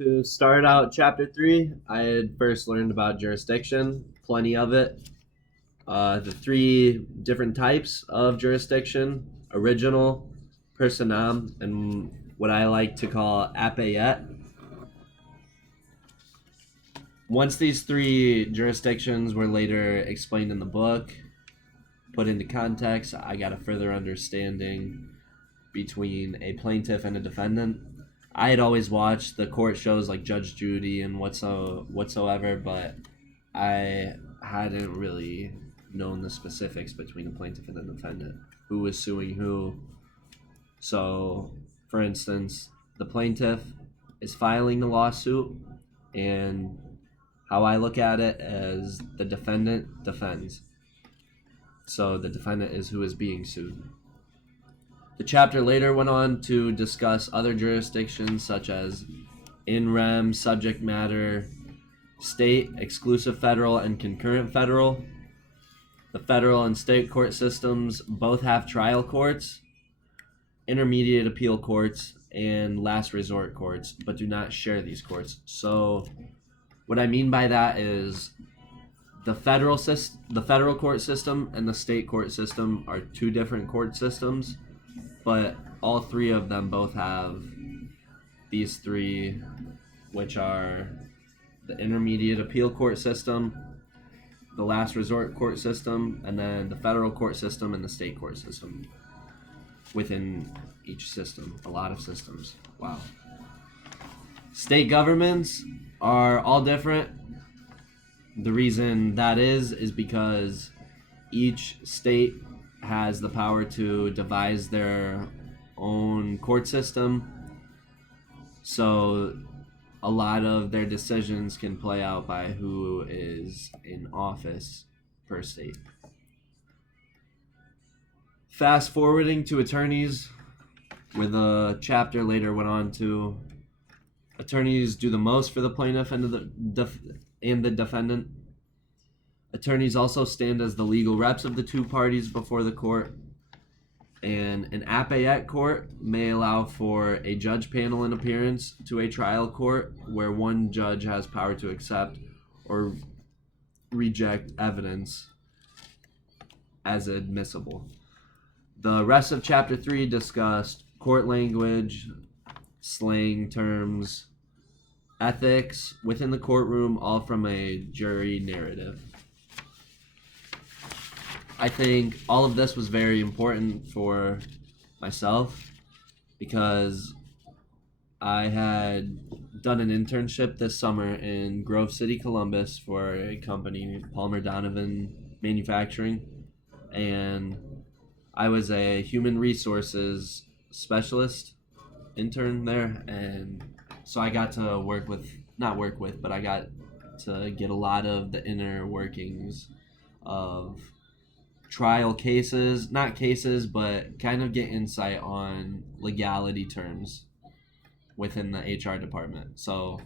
To start out chapter 3, I had first learned about jurisdiction, plenty of it. The three different types of jurisdiction: original, personam, and what I like to call appayet. Once these three jurisdictions were later explained in the book, put into context, I got a further understanding between a plaintiff and a defendant. I had always watched the court shows like Judge Judy and whatsoever, but I hadn't really known the specifics between a plaintiff and a defendant, who was suing who. So, for instance, the plaintiff is filing the lawsuit, and how I look at it as the defendant defends. So the defendant is who is being sued. The chapter later went on to discuss other jurisdictions such as in rem, subject matter, state, exclusive federal, and concurrent federal. The federal and state court systems both have trial courts, intermediate appeal courts, and last resort courts, but do not share these courts. So what I mean by that is the federal court system and the state court system are two different court systems, but all three of them both have these three, which are the intermediate appeal court system, the last resort court system, and then the federal court system and the state court system. Within each system, a lot of systems. Wow. State governments are all different. The reason that is because each state has the power to devise their own court system. So a lot of their decisions can play out by who is in office per state. Fast forwarding to attorneys, where the chapter later went on to attorneys do the most for the plaintiff and the defendant. Attorneys also stand as the legal reps of the two parties before the court. And an appayet court may allow for a judge panel in appearance to a trial court where one judge has power to accept or reject evidence as admissible. The rest of chapter 3 discussed court language, slang terms, ethics within the courtroom, all from a jury narrative. I think all of this was very important for myself because I had done an internship this summer in Grove City, Columbus for a company, Palmer Donovan Manufacturing, and I was a human resources specialist intern there, and so I got to but I got to get a lot of the inner workings of trial cases, not cases, but kind of get insight on legality terms within the HR department. So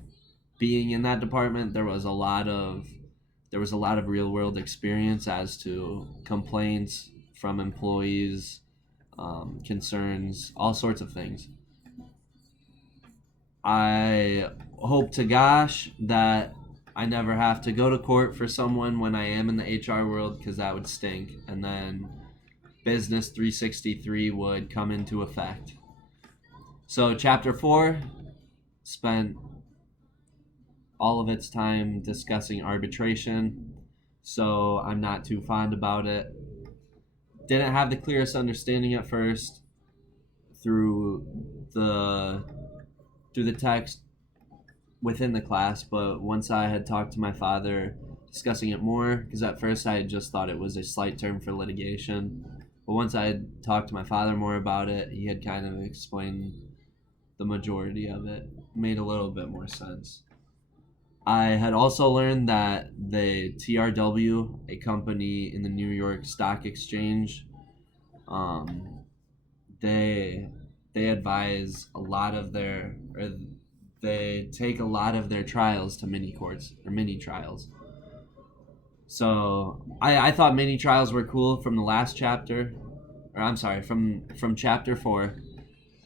being in that department, there was a lot of real world experience as to complaints from employees, concerns, all sorts of things. I hope to gosh that I never have to go to court for someone when I am in the HR world, because that would stink. And then Business 363 would come into effect. So chapter 4 spent all of its time discussing arbitration, so I'm not too fond about it. Didn't have the clearest understanding at first through the text within the class, but once I had talked to my father discussing it more, because at first I had just thought it was a slight term for litigation, but once I had talked to my father more about it, he had kind of explained the majority of it. Made a little bit more sense. I had also learned that the TRW, a company in the New York Stock Exchange, they advise a lot of they take a lot of their trials to mini courts or mini trials. So I thought mini trials were cool from the last chapter, or I'm sorry, from chapter 4,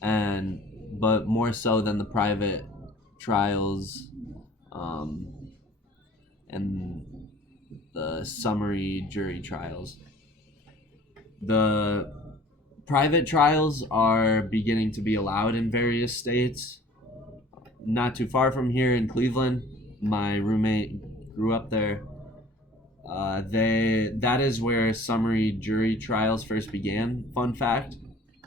but more so than the private trials, and the summary jury trials. The private trials are beginning to be allowed in various states. Not too far from here in Cleveland, my roommate grew up there. That is where summary jury trials first began. Fun fact,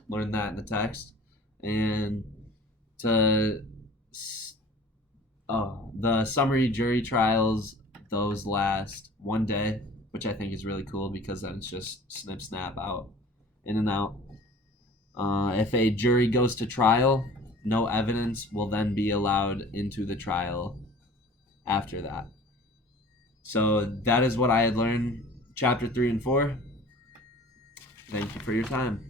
learned that in the text. And to the summary jury trials, those last one day, which I think is really cool because then it's just snip snap out, in and out. If a jury goes to trial, no evidence will then be allowed into the trial after that. So that is what I had learned, chapter 3 and 4. Thank you for your time.